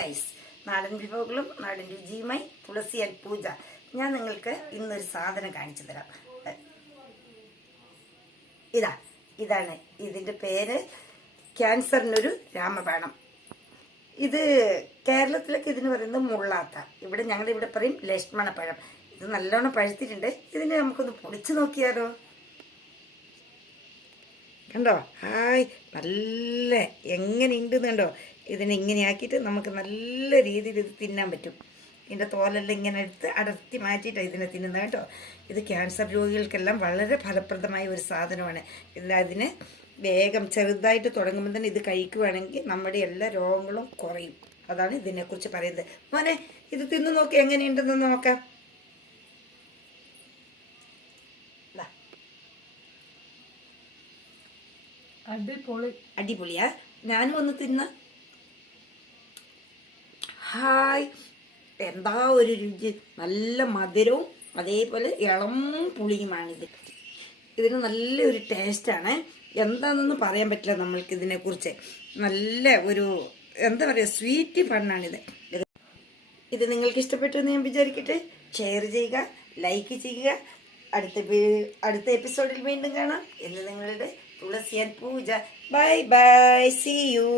Guys, നാടൻ വിഭവങ്ങളും നാടൻ രുചിയുമായി തുളസി ആൻഡ് പൂജ. ഞാൻ നിങ്ങൾക്ക് ഇന്നൊരു സാധനം കാണിച്ചു തരാം. ഇതാണ് ഇതിൻ്റെ പേര്. ക്യാൻസറിനൊരു രാമബാണം. ഇത് കേരളത്തിലൊക്കെ ഇതിന് പറയുന്നത് മുള്ളാത്ത, ഇവിടെ ഞങ്ങളുടെ ഇവിടെ പറയും ലക്ഷ്മണപ്പഴം. ഇത് നല്ലോണം പഴുത്തിട്ടുണ്ട്. ഇതിനെ നമുക്കൊന്ന് പൊളിച്ചു നോക്കിയാലോ? കണ്ടോ? ഹായ്, നല്ല എങ്ങനെയുണ്ടെന്ന് കണ്ടോ? ഇതിനെ ഇങ്ങനെ ആക്കിയിട്ട് നമുക്ക് നല്ല രീതിയിൽ ഇത് തിന്നാൻ പറ്റും. ഇതിൻ്റെ തോലെല്ലാം ഇങ്ങനെ എടുത്ത് അടർത്തി മാറ്റിയിട്ടാണ് ഇതിനെ തിന്നുന്നത് കേട്ടോ. ഇത് ക്യാൻസർ രോഗികൾക്കെല്ലാം വളരെ ഫലപ്രദമായ ഒരു സാധനമാണ്. അതിന് വേഗം ചെറുതായിട്ട് തുടങ്ങുമ്പോൾ തന്നെ ഇത് കഴിക്കുകയാണെങ്കിൽ നമ്മുടെ എല്ലാ രോഗങ്ങളും കുറയും. അതാണ് ഇതിനെക്കുറിച്ച് പറയുന്നത്. മോനെ, ഇത് തിന്നു നോക്കി എങ്ങനെയുണ്ടെന്ന് നോക്കാം. അടിപൊളിയാ. ഞാനും ഒന്ന് തിന്ന. ഹായ്, എന്താ ഒരു രുചി! നല്ല മധുരവും അതേപോലെ ഇളം പുളിയുമാണിത്. ഇതിന് നല്ലൊരു ടേസ്റ്റാണ്. എന്താണെന്നൊന്നും പറയാൻ പറ്റില്ല നമ്മൾക്ക് ഇതിനെക്കുറിച്ച്. നല്ല ഒരു എന്താ പറയുക, സ്വീറ്റ് ഫണ്ണാണിത്. ഇത് നിങ്ങൾക്ക് ഇഷ്ടപ്പെട്ടു എന്ന് ഞാൻ വിചാരിക്കട്ടെ. ഷെയർ ചെയ്യുക, ലൈക്ക് ചെയ്യുക. അടുത്ത എപ്പിസോഡിൽ വീണ്ടും കാണാം. എന്ന് നിങ്ങളുടെ Thulasi and Pooja. Bye bye, see U.